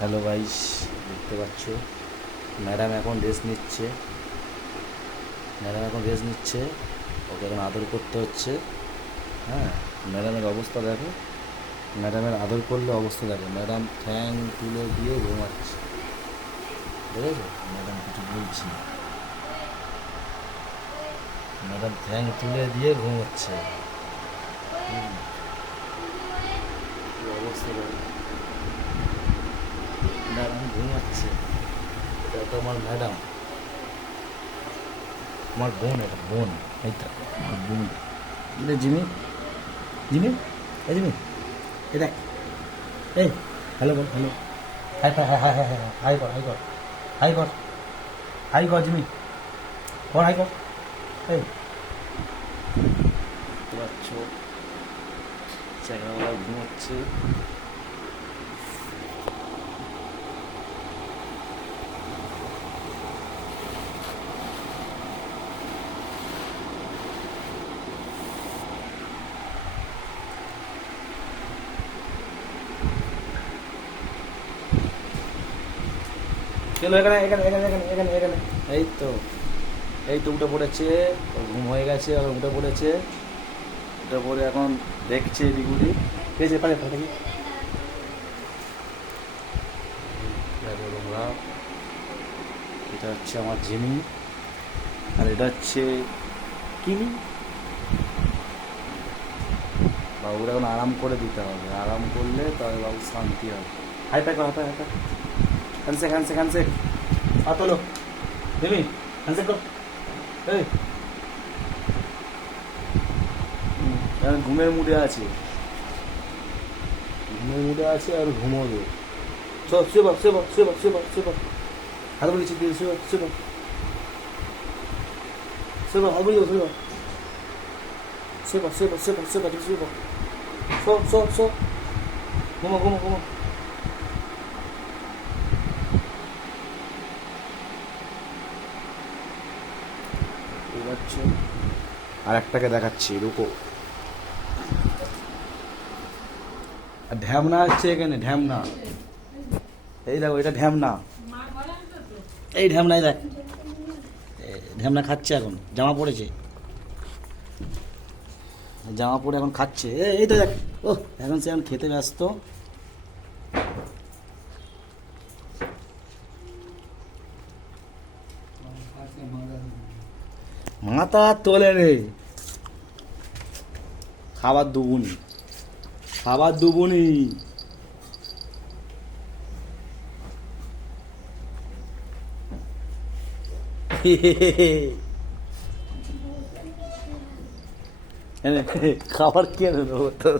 Hello guys, দেখতে পাচ্ছ madam এখন রেস্ট নিচ্ছে। ওকে এখন আদর করতে হচ্ছে। হ্যাঁ, ম্যাডামের অবস্থা দেখো, ম্যাডামের আদর করলে অবস্থা দেখো, ম্যাডাম ঠ্যাং তুলে দিয়ে ঘুমাচ্ছে। বুঝেছো? ম্যাডাম কিছু বলছি না, ম্যাডাম ঠ্যাং তুলে দিয়ে ঘুমোচ্ছে। কি অবস্থা দেখো, ম্যাডাম ঘুমাচ্ছে। এটা তো আমার ম্যাডাম, আমার বোন, এটা বোন, এইটা আমার বোন। এটা জিমি, জিমি, এই জিমি, এই দেখ, এই হ্যালো বল, hello, hi hi hi hi hi hi কর, হাই কর, হাই কর, হাই কর জিমি, কর হাই কর। এই দেখতে পাচ্ছ চ্যাংড়াবেলা ঘুমোচ্ছে। চলো এখানে এখানে এখানে এখানে এখানে এখানে, এই তো, এই তো উঠে পড়েছে, ওর ঘুম হয়ে গেছে, আবার উঠে পড়েছে। উঠে পড়ে এখন দেখছে এদিকুটি, পেয়েছে পারে পারে কি এটা হচ্ছে আমার জিমি, আর এটা হচ্ছে কিমি। বাবুরা এখন আরাম করে দিতে হবে, আরাম করলে তবে বাবু শান্তি হবে। হাই পাই কর, হাই পাই, হাই পাই, হ্যান্ডশেক হ্যান্ডশেক হ্যান্ডশেক, হাত তোলো জিমি, হ্যান্ডশেক কর। এই এখন ঘুমের মুডে আছে, ঘুমের মুডে আছে আর ঘুমোবে। সব শুয়ে শুয়ে শুয়ে শুয়ে শুয়ে হাত বলেছি দিয়ে শুয়ে শুয়ে শুয়ে হাত বলি শুয়ে শুয়ে শুয়ে শুয়ে ঘুমো ঘুমো ঘুমো। আর একটাকে দেখাচ্ছি, রুকো। আর ঢ্যামনা হচ্ছে এখানে, ঢ্যামনা, এই দেখো এটা ঢ্যামনা, এই ঢ্যামনাই দেখ, ঢ্যামনা খাচ্ছে এখন, জামা পড়েছে, জামা পরে এখন খাচ্ছে। এই তো দেখ, ও এখন সে এখন খেতে ব্যস্ত। মাথা তোলে রে, খাবার দুবুনি, খাবার দুবুনি। খাবার কে নেবো তো।